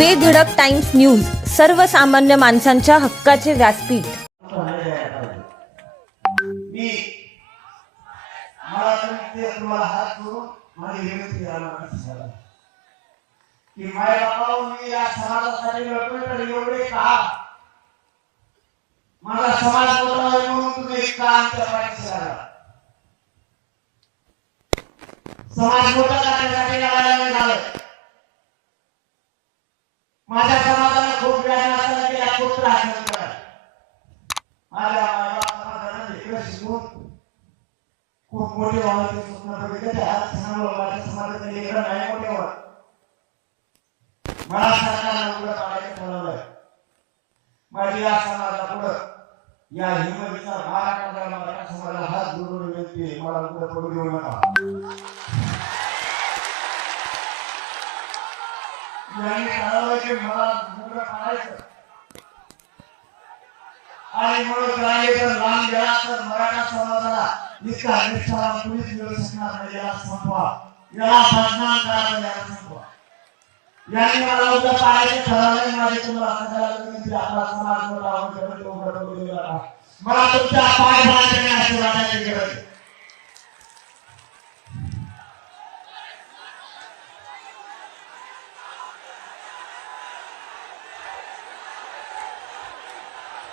बेधडक times news सर्वसामान्य माणसांच्या हक्काचे व्यासपीठ. मला समाज मोठा म्हणून तुम्ही का आमच्या पाठीशी समाज मोठा करण्यासाठी माझ्या समाजाला खूप व्यायाम असताना केला खूप त्रास माझ्या शिकून खूप मोठे स्वप्न ते आज माझ्या समाजाचे लेकरं नाही मोठे मला सरकारला काढायचं माझी या पुढं या हिंमतीचा महाराष्ट्राला माझ्या समाजाला हात जोडून विनंती मला उघडं पडू देऊ नका. आणि म्हणून राहिले तर लांब गेला तर मराठा समाजाला इतका निष्ठा कुणीच मिळू शकणार नाही याला संपवा याला बदनाम करा याला संपवा यांनी मला उद्या पाहायचे ठरवले माझे तुम्हाला सगळ्याला विनंती आपला समाज मोठा होऊन जगत उघडं करू देऊ नका. मला तुमच्या पाय बांधणे आशीर्वादाची गरज आहे.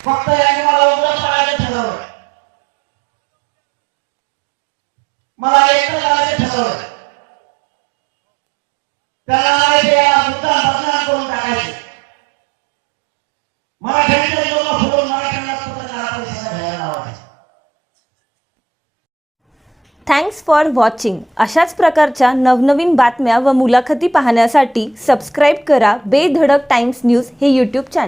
फक्त याने मला उघडं पडायचं ठरवलं. मला एकटं करायचं ठरवलं. त्याला बदनाम करून टाकायचे. लोक मराठ्यांना घ्यायला लावायचे थँक्स फॉर वॉचिंग अशाच प्रकारच्या नवनवीन बातम्या व मुलाखती पाहण्यासाठी सबस्क्राईब करा बेधडक टाइम्स न्यूज हे यूट्यूब चॅनल